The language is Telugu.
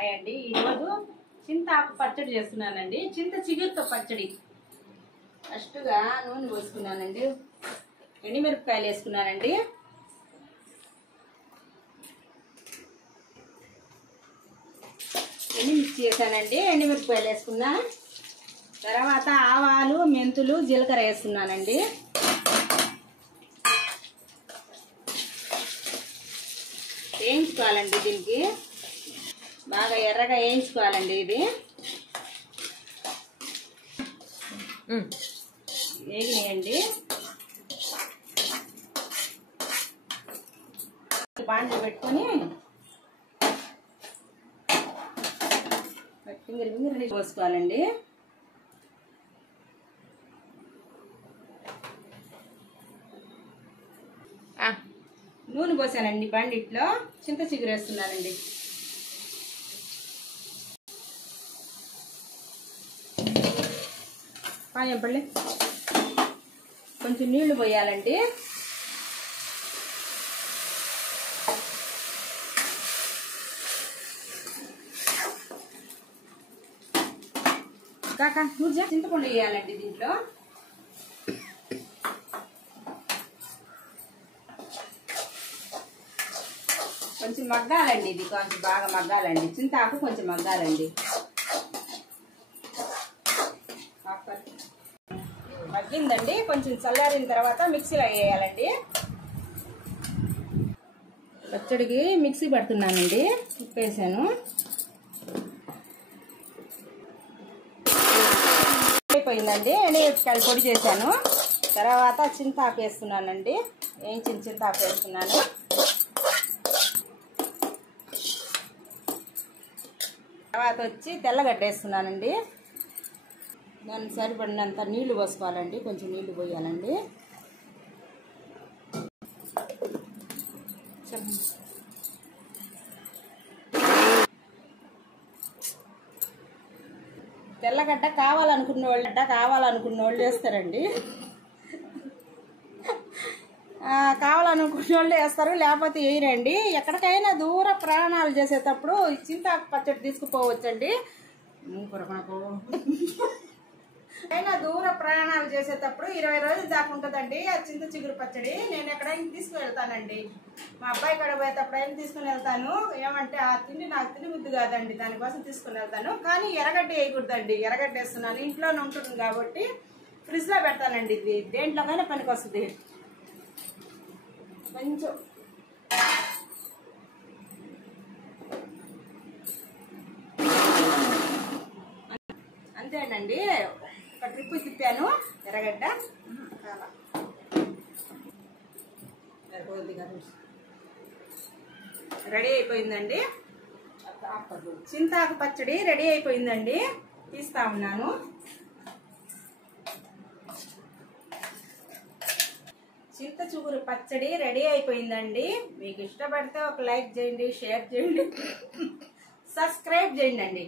హాయ్ అండి. ఈరోజు చింతాకు పచ్చడి చేస్తున్నానండి. చింత చిగురుతో పచ్చడి. ఫస్ట్గా నూనె పోసుకున్నానండి. ఎండుమిరపకాయలు వేసుకున్నానండి. ఎండుమిర్చి వేసానండి. ఎండుమిరపకాయలు వేసుకున్నా. తర్వాత ఆవాలు, మెంతులు, జీలకర్ర వేస్తున్నానండి. వేయించుకోవాలండి. దీనికి బాగా ఎర్రగా వేయించుకోవాలండి. ఇది వేగినాయండి. బాండ్లు పెట్టుకొని ఫింగర్ పోసుకోవాలండి. నూనె పోసానండి. బండిట్లో చింత చిగురు వేస్తున్నానండి. పాయంపల్లి కొంచెం నీళ్లు పోయాలండి. కాకా చింతపండు వేయాలండి. దీంట్లో కొంచెం మగ్గాలండి. ఇది కొంచెం బాగా మగ్గాలండి. చింతాకు కొంచెం మగ్గాలండి. మగ్గిందండి. కొంచెం చల్లారిన తర్వాత మిక్సీలో వేయాలండి. పచ్చడికి మిక్సీ పడుతున్నానండి. ఉప్పు వేసాను. అయిపోయిందండి. ఎండుమిరపకాయలు పొడి చేశాను. తర్వాత చింతాకు వేస్తున్నానండి. వేయించిన చింతాకు వేస్తున్నాను. తర్వాత వచ్చి తెల్లగడ్డ వేస్తున్నానండి. దానికి సరిపడినంత నీళ్లు పోసుకోవాలండి. కొంచెం నీళ్లు పోయాలండి. తెల్లగడ్డ కావాలనుకున్న వాళ్ళు వేస్తారండి. కావాలనుకున్న వాళ్ళు వేస్తారు, లేకపోతే వేయరండి. ఎక్కడికైనా దూర ప్రయాణాలు చేసేటప్పుడు చింతాకు పచ్చడి తీసుకుపోవచ్చండి. అయినా దూర ప్రయాణాలు చేసేటప్పుడు 20 రోజులు దాకా ఉంటుందండి ఆ చింత చిగురు పచ్చడి. నేను ఎక్కడైనా తీసుకువెళ్తానండి. మా అబ్బాయి కాడ పోయేటప్పుడు అయినా తీసుకుని వెళ్తాను. ఏమంటే ఆ తిండి నాకు తిని బుద్ధి కాదండి. దానికోసం తీసుకుని వెళ్తాను. కానీ ఎర్రగడ్డ వేయకూడదండి. ఎర్రగడ్డ వేస్తున్నాను. ఇంట్లోనే ఉంటుంది కాబట్టి ఫ్రిడ్జ్లో పెడతానండి. ఇది దేంట్లోకైనా పనికి వస్తుంది. కొంచెం అంతేనండి. ఒక ట్రిప్ తిప్పాను. ఎర్రగడ్డ రెడీ అయిపోయిందండి. చింతాకు పచ్చడి రెడీ అయిపోయిందండి. తీస్తా ఉన్నాను. చింత చిగురు పచ్చడి రెడీ అయిపోయిందండి. మీకు ఇష్టపడితే ఒక లైక్ చేయండి, షేర్ చేయండి, సబ్స్క్రైబ్ చేయండి.